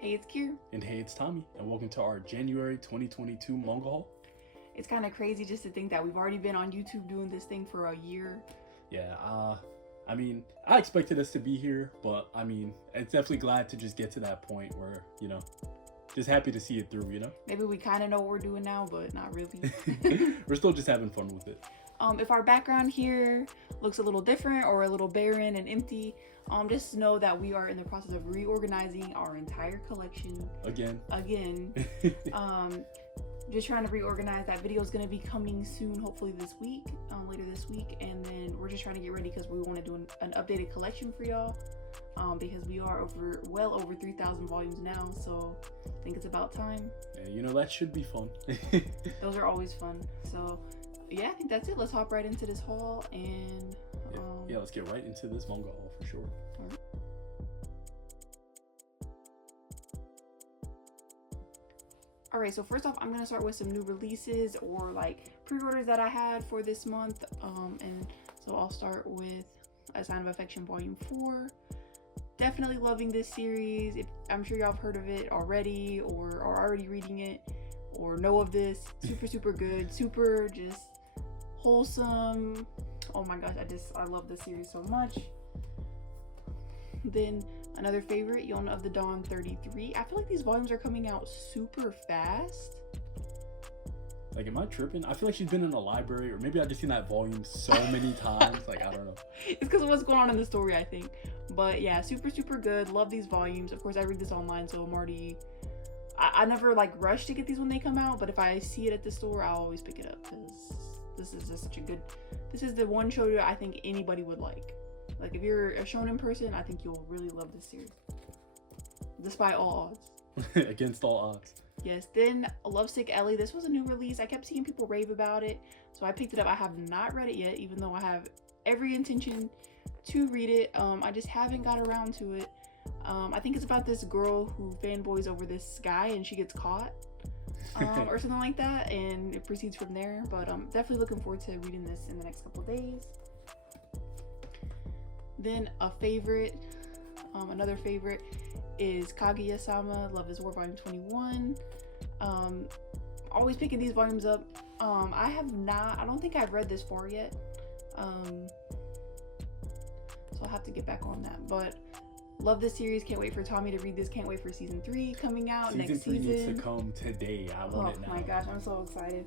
Hey, it's Kir. And hey, it's Tommy, and welcome to our January 2022 manga haul. It's kind of crazy just to think that we've already been on YouTube doing this thing for a year. Yeah, I mean, I expected us to be here, but I mean, it's definitely glad to just get to that point where, just happy to see it through, Maybe we kind of know what we're doing now, but not really. We're still just having fun with it. If our background here looks a little different or a little barren and empty, just know that we are in the process of reorganizing our entire collection. Again. Just trying to reorganize. That video is going to be coming soon, hopefully this week, later this week. And then we're just trying to get ready because we want to do an updated collection for y'all. Because we are well over 3,000 volumes now, so I think it's about time. Yeah, that should be fun. Those are always fun. So yeah, I think that's it. Let's hop right into this haul and yeah, let's get right into this manga haul for sure. Alright, so first off, I'm gonna start with some new releases or like pre-orders that I had for this month. And so I'll start with A Sign of Affection Volume 4. Definitely loving this series. I'm sure y'all have heard of it already or are already reading it or know of this. Super good, super just wholesome. Oh my gosh, I love this series so much. Then another favorite, Yona of the Dawn 33. I feel like these volumes are coming out super fast. Like, am I tripping? I feel like she's been in a library, or maybe I've just seen that volume so many times. Like, I don't know. It's because of what's going on in the story, I think. But yeah, super good. Love these volumes. Of course, I read this online, so I'm already... I never like rush to get these when they come out, but if I see it at the store, I'll always pick it up because this is just such a good... This is the one shoujo I think anybody would like. Like, if you're a shonen person, I think you'll really love this series. Despite all odds. Against all odds. Yes, then Lovesick Ellie. This was a new release. I kept seeing people rave about it, so I picked it up. I have not read it yet, even though I have every intention to read it. I just haven't got around to it. I think it's about this girl who fanboys over this guy and she gets caught. Or something like that, and it proceeds from there. But definitely looking forward to reading this in the next couple days. Then another favorite is Kaguya-sama Love is War Volume 21. Always picking these volumes up. I don't think I've read this far yet. So I'll have to get back on that. But love this series. Can't wait for Tommy to read this. Can't wait for season 3 coming out next season. Season 3 needs to come today. I want it now. Oh my gosh, I'm so excited.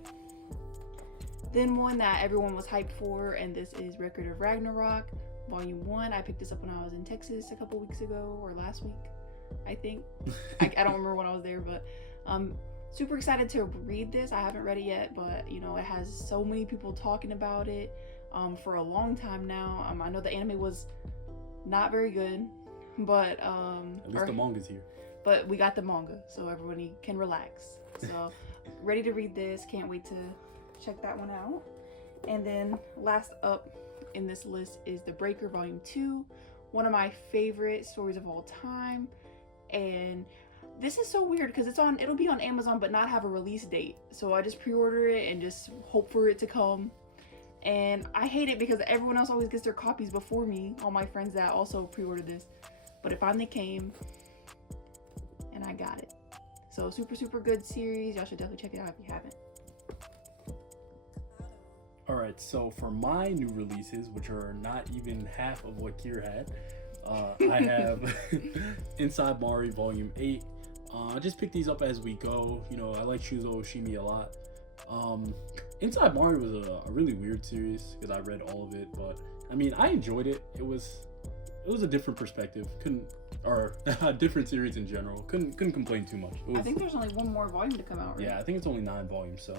Then one that everyone was hyped for, and this is Record of Ragnarok Volume 1. I picked this up when I was in Texas a couple weeks ago, or last week, I think. I don't remember when I was there, but super excited to read this. I haven't read it yet, but it has so many people talking about it for a long time now. I know the anime was not very good, but at least the manga's here. But we got the manga, so everybody can relax. So ready to read this. Can't wait to check that one out. And then last up in this list is The Breaker Volume 2, one of my favorite stories of all time. And this is so weird because it'll be on Amazon but not have a release date. So I just pre-order it and just hope for it to come. And I hate it because everyone else always gets their copies before me, all my friends that also pre-ordered this. But it finally came and I got it. So super good series. Y'all should definitely check it out if you haven't. Alright, so for my new releases, which are not even half of what Kir had, I have Inside Mari Volume 8. I just picked these up as we go. I like Shuzo Oshimi a lot. Inside Mari was a really weird series because I read all of it, but I mean, I enjoyed it. It was a different perspective. Or a different series in general. Couldn't complain too much. I think there's only one more volume to come out, right? Yeah, I think it's only 9 volumes, so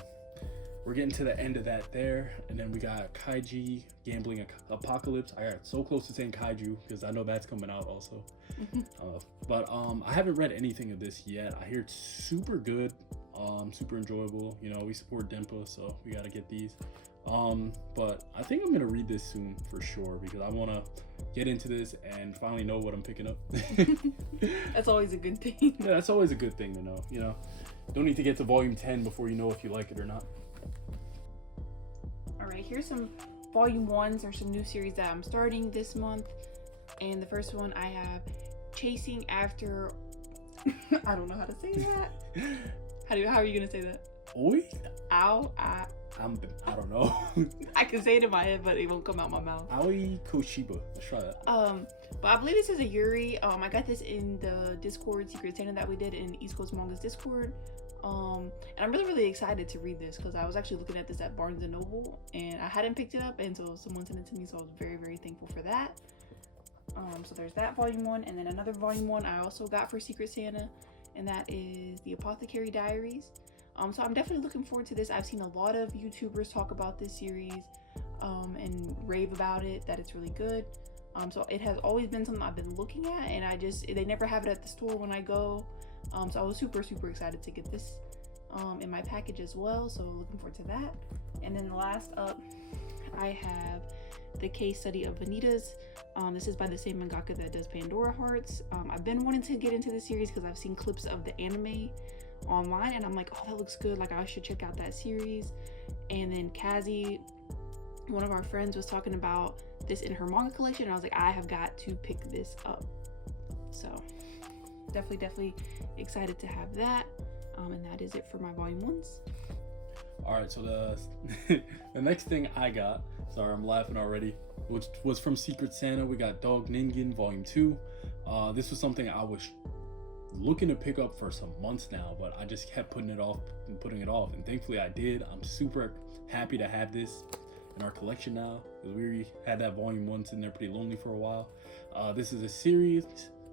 we're getting to the end of that there. And then we got Kaiji Gambling Apocalypse. I got so close to saying Kaiju because I know that's coming out also. But I haven't read anything of this yet. I hear it's super good, super enjoyable. We support Denpa, so we got to get these. But I think I'm gonna read this soon for sure because I want to get into this and finally know what I'm picking up. That's always a good thing. Yeah, that's always a good thing to know. Don't need to get to volume 10 before you know if you like it or not. Alright, here's some volume 1s or some new series that I'm starting this month. And the first one I have Chasing After I don't know how to say that. How are you gonna say that? Oi? Ow, I don't know. I can say it in my head, but it won't come out my mouth. Aoi Koshiba. Let's try that. But I believe this is a Yuri. I got this in the Discord Secret Santa that we did in East Coast Manga's Discord. And I'm really excited to read this because I was actually looking at this at Barnes & Noble and I hadn't picked it up, and so someone sent it to me, so I was very thankful for that. So there's that volume 1, and then another volume 1 I also got for Secret Santa, and that is the Apothecary Diaries. So I'm definitely looking forward to this. I've seen a lot of YouTubers talk about this series and rave about it, that it's really good. So it has always been something I've been looking at, and they never have it at the store when I go. So I was super excited to get this in my package as well, so looking forward to that. And then last up, I have the case study of Vanitas. This is by the same mangaka that does Pandora Hearts. I've been wanting to get into this series because I've seen clips of the anime online and I'm like, oh, that looks good, like I should check out that series. And then Kazi, one of our friends, was talking about this in her manga collection and I was like, I have got to pick this up. So definitely excited to have that. And that is it for my volume 1s. All right, so the next thing I got, sorry I'm laughing already, which was from Secret Santa. We got Dog Ningen volume 2. This was something I was looking to pick up for some months now, but I just kept putting it off, and thankfully I did. I'm super happy to have this in our collection now, because we had that volume 1 sitting there pretty lonely for a while. This is a series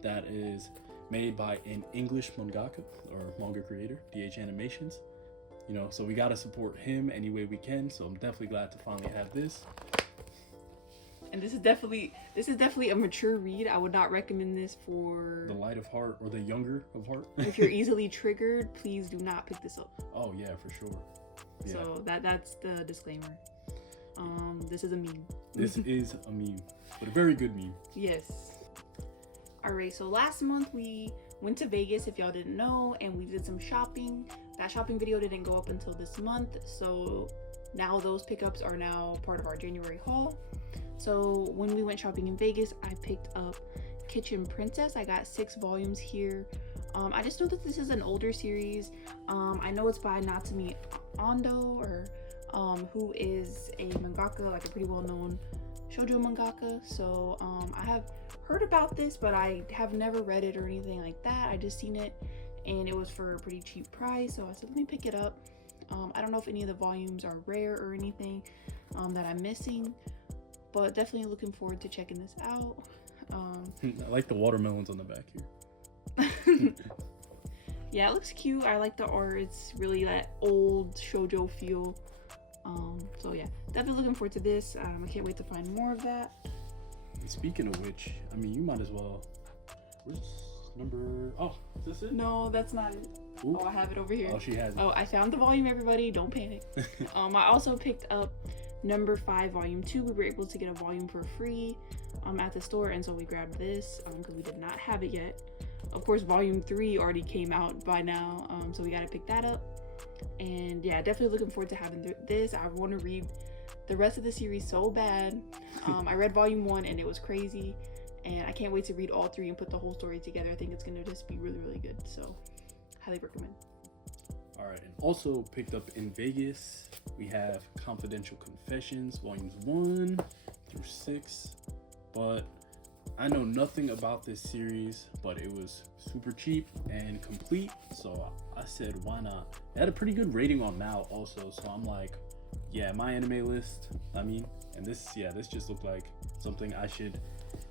that is made by an English mangaka or manga creator, DH Animations. You know, so we gotta support him any way we can. So I'm definitely glad to finally have this. And this is definitely a mature read. I would not recommend this for the light of heart or the younger of heart. If you're easily triggered, please do not pick this up. Oh yeah, for sure. Yeah. So that's the disclaimer. This is a meme. This is a meme, but a very good meme. Yes. Alright, so last month we went to Vegas, if y'all didn't know, and we did some shopping. That shopping video didn't go up until this month, so now those pickups are now part of our January haul. So when we went shopping in Vegas, I picked up Kitchen Princess. I got 6 volumes here. I just know that this is an older series. I know it's by Natsumi Ando, or who is a mangaka, like a pretty well-known shoujo mangaka. So I have heard about this, but I have never read it or anything like that. I just seen it and it was for a pretty cheap price, so I said let me pick it up. I don't know if any of the volumes are rare or anything that I'm missing, but definitely looking forward to checking this out. I like the watermelons on the back here. Yeah, it looks cute. I like the art. It's really that old shoujo feel. So yeah, definitely looking forward to this. I can't wait to find more of that. And speaking of which, I mean, you might as well. Where's number? Oh, is this it? No, that's not it. Ooh. Oh, I have it over here. Oh, she has it. Oh, I found the volume, everybody. Don't panic. I also picked up number 5, volume 2. We were able to get a volume for free at the store, and so we grabbed this because we did not have it yet. Of course, volume 3 already came out by now, so we got to pick that up. And yeah, definitely looking forward to having this. I want to read the rest of the series so bad. I read volume 1 and it was crazy, and I can't wait to read all 3 and put the whole story together. I think it's going to just be really good, so highly recommend. All right, and also picked up in Vegas, we have Confidential Confessions volumes 1 through 6, but I know nothing about this series, but it was super cheap and complete, so I said why not. It had a pretty good rating on Mal also, so I'm like, yeah, my anime list, I mean, and this just looked like something I should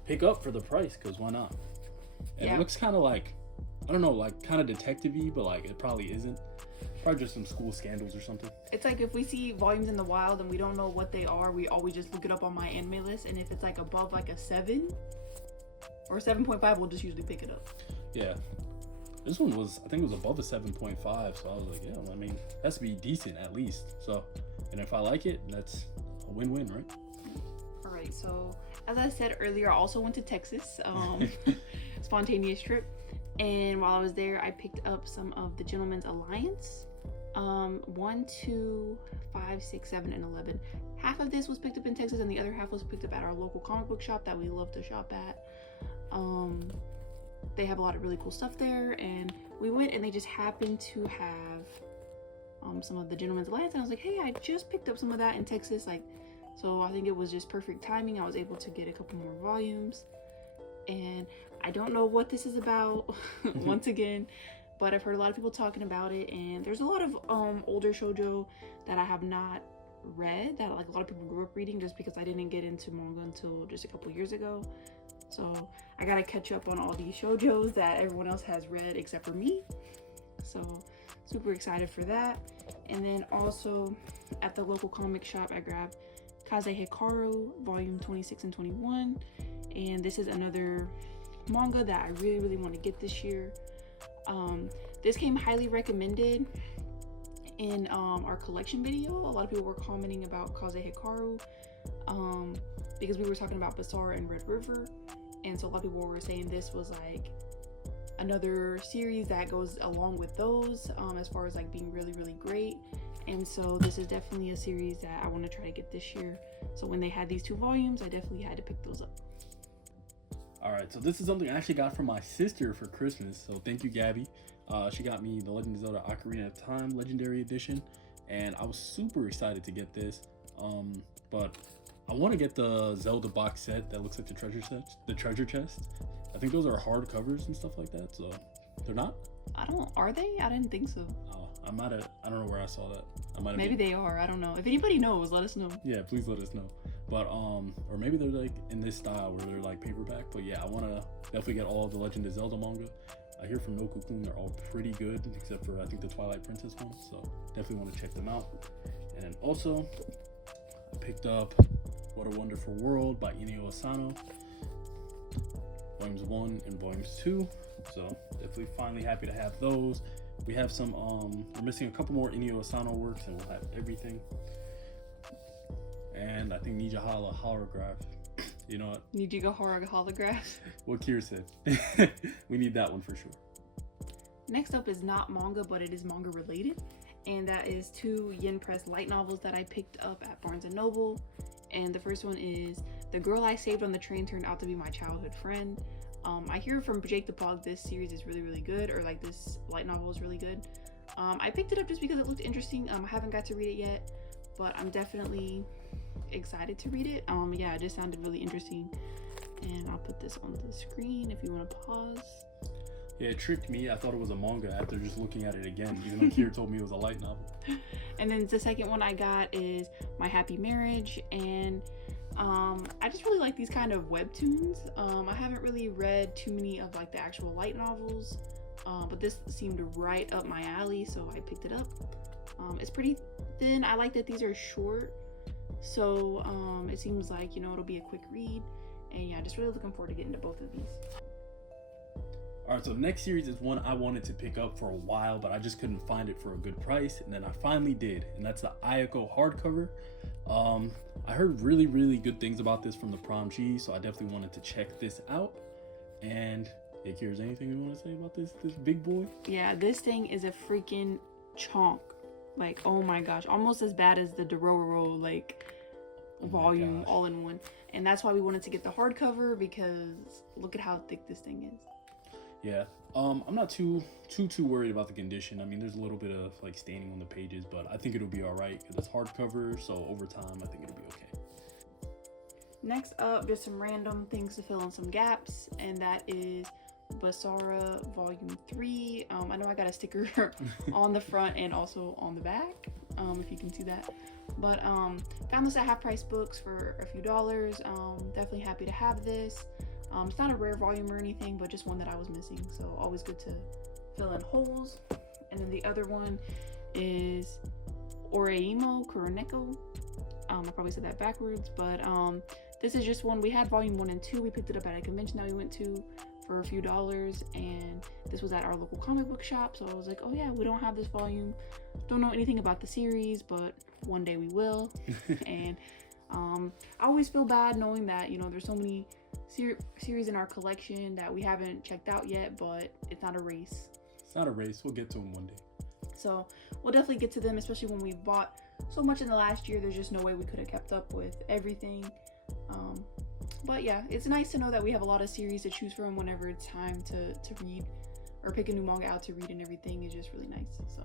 pick up for the price, because why not? And yeah. It looks kind of like, I don't know, like kind of detective-y, but like it probably isn't. Probably just some school scandals or something. It's like if we see volumes in the wild and we don't know what they are, we always just look it up on my anime list, and if it's like above like a 7 or 7.5, we'll just usually pick it up. Yeah. This one was, I think it was above a 7.5, so I was like, yeah, I mean, it has to be decent at least. So, and if I like it, that's a win-win, right? All right, so as I said earlier, I also went to Texas, spontaneous trip. And while I was there, I picked up some of the Gentleman's Alliance. 1, 2, 5, 6, 7, and 11. Half of this was picked up in Texas, and the other half was picked up at our local comic book shop that we love to shop at. they have a lot of really cool stuff there, and we went and they just happened to have some of the Gentleman's Alliance, and I was like, hey, I just picked up some of that in Texas, like, so I think it was just perfect timing. I was able to get a couple more volumes, and I don't know what this is about once again, but I've heard a lot of people talking about it, and there's a lot of older shoujo that I have not read, that like a lot of people grew up reading, just because I didn't get into manga until just a couple years ago. So I gotta catch up on all these shoujos that everyone else has read except for me. So super excited for that. And then also at the local comic shop, I grabbed Kaze Hikaru volume 26 and 21. And this is another manga that I really want to get this year. This came highly recommended in our collection video. A lot of people were commenting about Kaze Hikaru because we were talking about Basara and Red River, and so a lot of people were saying this was like another series that goes along with those as far as like being really great. And so this is definitely a series that I want to try to get this year. So when they had these 2 volumes, I definitely had to pick those up. All right, so this is something I actually got from my sister for Christmas, so thank you, Gabby. She got me the Legend of Zelda Ocarina of Time Legendary Edition, and I was super excited to get this. But I want to get the Zelda box set that looks like the treasure chest. I think those are hardcovers and stuff like that, so they're not? Are they? I didn't think so. Oh, I don't know where I saw that. Maybe they are, I don't know. If anybody knows, let us know. Yeah, please let us know. But or maybe they're like in this style where they're like paperback. But yeah, I want to definitely get all of the Legend of Zelda manga. I hear from Hanako-kun they're all pretty good, except for I think the Twilight Princess one. So definitely want to check them out. And then also I picked up What a Wonderful World by Inio Asano, volumes 1 and volumes 2. So definitely finally happy to have those. We have some we're missing a couple more Inio Asano works, and we'll have everything. And I think Nijihala holograph. You know what? Nijihala holograph. What Kir said. We need that one for sure. Next up is not manga, but it is manga related. And that is 2 Yen Press light novels that I picked up at Barnes & Noble. And the first one is The Girl I Saved on the Train Turned Out to Be My Childhood Friend. I hear from Jake the Pog this series is really good, or like this light novel is really good. I picked it up just because it looked interesting. I haven't got to read it yet, but I'm definitely excited to read it. Yeah, it just sounded really interesting, and I'll put this on the screen if you want to pause. Yeah, it tricked me. I thought it was a manga after just looking at it again, even though Kir told me it was a light novel. And then the second one I got is My Happy Marriage, and I just really like these kind of webtoons. I haven't really read too many of like the actual light novels, but this seemed right up my alley, so I picked it up. It's pretty thin. I like that these are short, so it seems like, you know, it'll be a quick read, and yeah, just really looking forward to getting to both of these. Alright, so the next series is one I wanted to pick up for a while, but I just couldn't find it for a good price, and then I finally did, and that's the Ayako hardcover. I heard really good things about this from the Prom G, so I definitely wanted to check this out. And yeah, Kira, is there anything you want to say about this big boy? Yeah, this thing is a freaking chonk. Like, oh my gosh, almost as bad as the Dororo like volume all in one. And that's why we wanted to get the hardcover, because look at how thick this thing is. Yeah, I'm not too worried about the condition. I mean, there's a little bit of like staining on the pages, but I think it'll be all right because it's hardcover, so over time I think it'll be okay. Next up, just some random things to fill in some gaps, and that is Basara Volume 3. I know I got a sticker on the front and also on the back, if you can see that. But found this at Half Price Books for a few dollars. Definitely happy to have this. It's not a rare volume or anything, but just one that I was missing, so always good to fill in holes. And then the other one is Oreimo Kuroneko. I probably said that backwards, but this is just one. We had volume 1 and 2. We picked it up at a convention that we went to for a few dollars, and this was at our local comic book shop, so I was like, oh yeah, we don't have this volume, don't know anything about the series, but one day we will. And I always feel bad knowing that, you know, there's so many series in our collection that we haven't checked out yet, but it's not a race. It's not a race. We'll get to them one day. So we'll definitely get to them, especially when we bought so much in the last year. There's just no way we could have kept up with everything. But yeah, it's nice to know that we have a lot of series to choose from whenever it's time to read or pick a new manga out to read, and everything is just really nice. So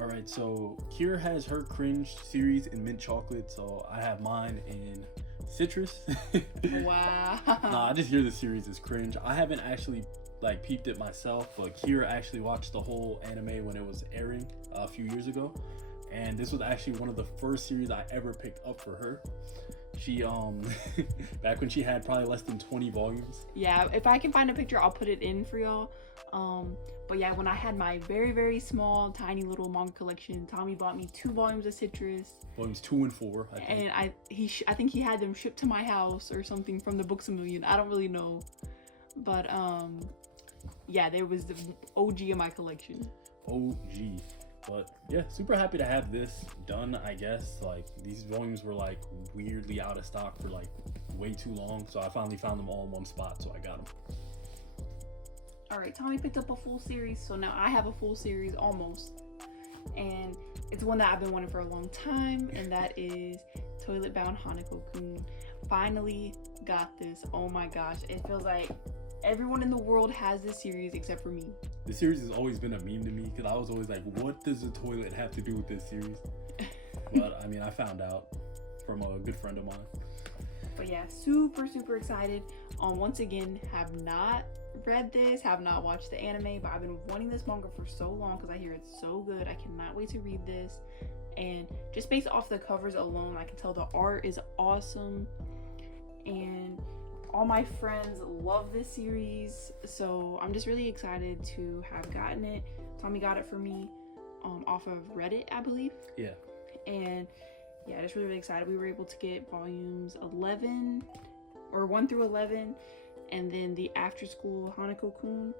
all right, so Kir has her cringe series in mint chocolate, so I have mine in citrus. wow. Nah, I just hear the series is cringe. I haven't actually like peeped it myself, but Kir actually watched the whole anime when it was airing a few years ago, and this was actually one of the first series I ever picked up for her. She back when she had probably less than 20 volumes. Yeah, if I can find a picture, I'll put it in for y'all. But yeah, when I had my very, very small, tiny little manga collection, Tommy bought me 2 volumes of Citrus. Volumes 2 and 4, I think. And I think he had them shipped to my house or something from the Books A Million. I don't really know. But yeah, there was the OG in my collection. OG. But yeah, super happy to have this done, I guess. Like, these volumes were like weirdly out of stock for like way too long. So I finally found them all in one spot, so I got them. Alright, Tommy picked up a full series, so now I have a full series almost. And it's one that I've been wanting for a long time, and that is Toilet Bound Hanako-kun. Finally got this. Oh my gosh, it feels like everyone in the world has this series except for me. This series has always been a meme to me, because I was always like, what does a toilet have to do with this series? But I mean, I found out from a good friend of mine. But yeah, super, super excited. Once again, have not read this, have not watched the anime, but I've been wanting this manga for so long because I hear it's so good. I cannot wait to read this. And just based off the covers alone, I can tell the art is awesome. And all my friends love this series, so I'm just really excited to have gotten it. Tommy got it for me off of Reddit, I believe. Yeah. And yeah, just really, really excited. We were able to get volumes 11 or 1 through 11, and then the after school Hanako-kun,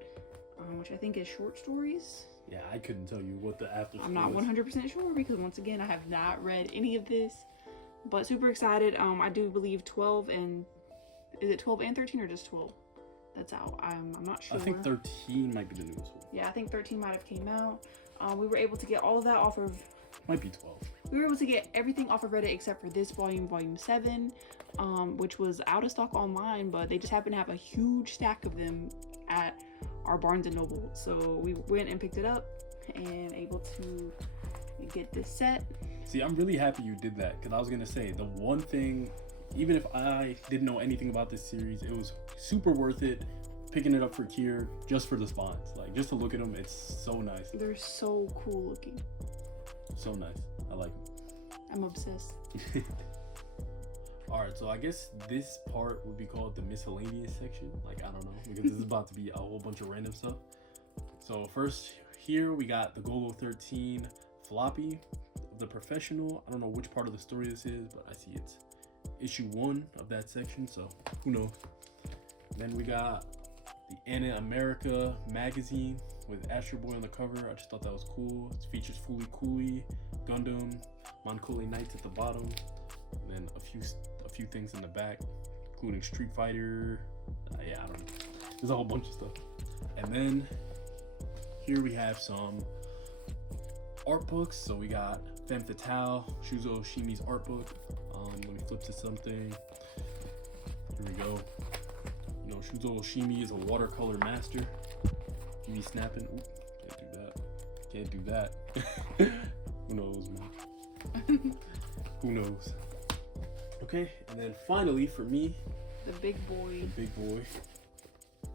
which I think is short stories. Yeah, I couldn't tell you what the after school I'm not 100% sure because once again, I have not read any of this, but super excited. I do believe 12 and is it 12 and 13 or just 12? That's out. I'm not sure. I think 13 might be the newest one. Yeah, I think 13 might have came out. We were able to get all of that off of... Might be 12. We were able to get everything off of Reddit except for this volume, volume 7, which was out of stock online, but they just happened to have a huge stack of them at our Barnes & Noble. So we went and picked it up and able to get this set. See, I'm really happy you did that, because I was going to say, the one thing, even if I didn't know anything about this series, it was super worth it picking it up for Kir just for the spawns. Like, just to look at them, it's so nice. They're so cool looking. So nice. I like them. I'm obsessed. Alright, so I guess this part would be called the miscellaneous section. Like, I don't know, because this is about to be a whole bunch of random stuff. So first, here we got the Golo 13 floppy of the professional. I don't know which part of the story this is, but I see it's issue 1 of that section, so who knows. Then we got the Anna America magazine with Astro Boy on the cover. I just thought that was cool. It features Fooly Cooly, Gundam, Moncole Knights at the bottom, and then a few things in the back, including Street Fighter. Yeah, I don't know. There's a whole bunch of stuff. And then here we have some art books. So we got Femme Fatale, Shuzo Oshimi's art book. Let me flip to something. Here we go. You know, Shuzo Oshimi is a watercolor master. You be snapping. Ooh, can't do that. Who knows, man? Who knows? Okay, and then finally for me, The big boy.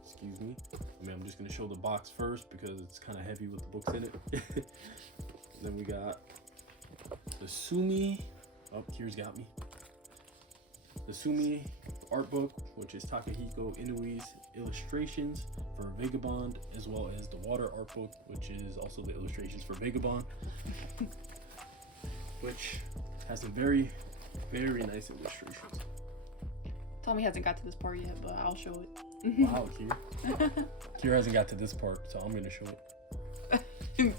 Excuse me. I mean, I'm just gonna show the box first because it's kind of heavy with the books in it. Then we got the Sumi. Oh, Kir's got me. The Sumi art book, which is Takahiko Inoui's illustrations for Vagabond, as well as the Water art book, which is also the illustrations for Vagabond, which has some very, very nice illustrations. Tommy hasn't got to this part yet, but I'll show it. Wow, Kir. Kir hasn't got to this part, so I'm gonna show it.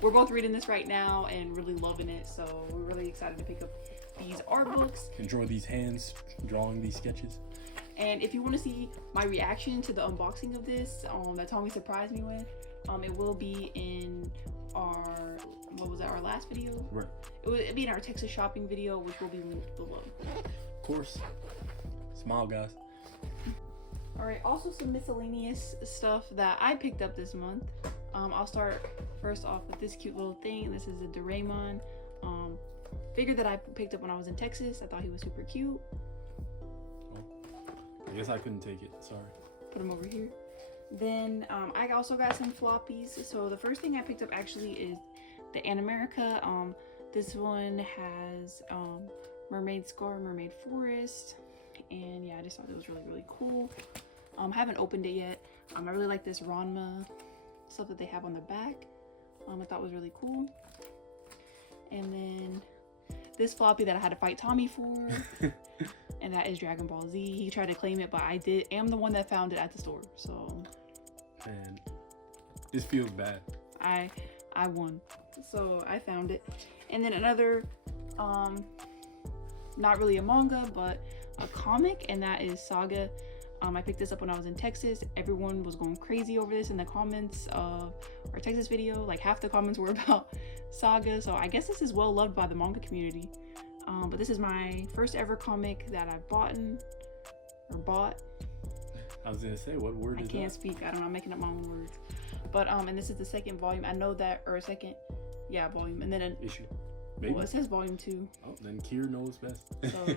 We're both reading this right now and really loving it, so we're really excited to pick up these art books. Enjoy these hands drawing these sketches. And if you want to see my reaction to the unboxing of this, that Tommy surprised me with, it will be in our, what was that, our last video? Right. It will be in our Texas shopping video, which will be linked below. course. Smile, guys. All right, also some miscellaneous stuff that I picked up this month. I'll start first off with this cute little thing. This is a Doraemon figure that I picked up when I was in Texas. I thought he was super cute. I guess I couldn't take it. Sorry. Put him over here. Then I also got some floppies. So the first thing I picked up actually is the Animerica. This one has Mermaid Scar, Mermaid Forest, and yeah, I just thought it was really, really cool. I haven't opened it yet. I really like this Ranma stuff that they have on the back. I thought was really cool. And then this floppy that I had to fight Tommy for, and that is Dragon Ball Z. He tried to claim it, but I am the one that found it at the store. So, man, this feels bad. I won, so I found it. And then another, not really a manga, but a comic, and that is Saga. I picked this up when I was in Texas. Everyone was going crazy over this in the comments of our Texas video. Like half the comments were about Saga, so I guess this is well loved by the manga community. But this is my first ever comic that I've bought. I was gonna say, what word is that? I can't speak. I don't know. I'm making up my own words. But and this is the second volume. I know that, or second, yeah, volume, and then an issue. Maybe. Well, it says volume 2. Oh, then Kir knows best. So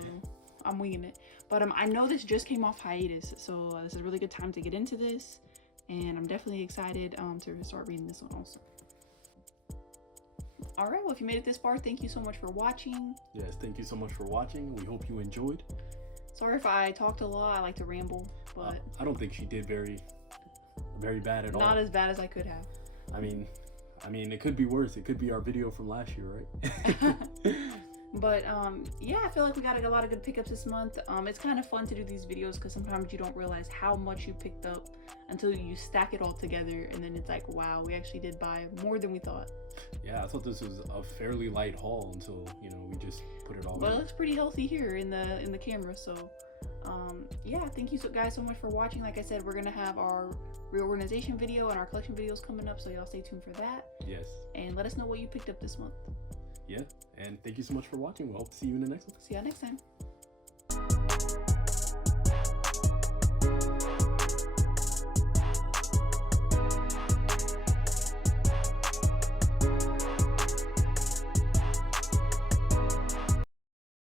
I'm winging it. But I know this just came off hiatus, so this is a really good time to get into this, and I'm definitely excited to start reading this one also. All right, well, if you made it this far, thank you so much for watching. Yes, thank you so much for watching. We hope you enjoyed. Sorry if I talked a lot. I like to ramble, but I don't think she did very bad at all. Not as bad as I could have. I mean, it could be worse. It could be our video from last year, right? But yeah, I feel like we got a lot of good pickups this month. It's kind of fun to do these videos because sometimes you don't realize how much you picked up until you stack it all together, and then it's like, wow, we actually did buy more than we thought. Yeah, I thought this was a fairly light haul until, you know, we just put it all But in. it looks pretty healthy here in the camera. So yeah, thank you guys so much for watching. Like I said, we're gonna have our reorganization video and our collection videos coming up, so y'all stay tuned for that. Yes. And let us know what you picked up this month. Yeah, and thank you so much for watching. We'll hope to see you in the next one. See y'all next time.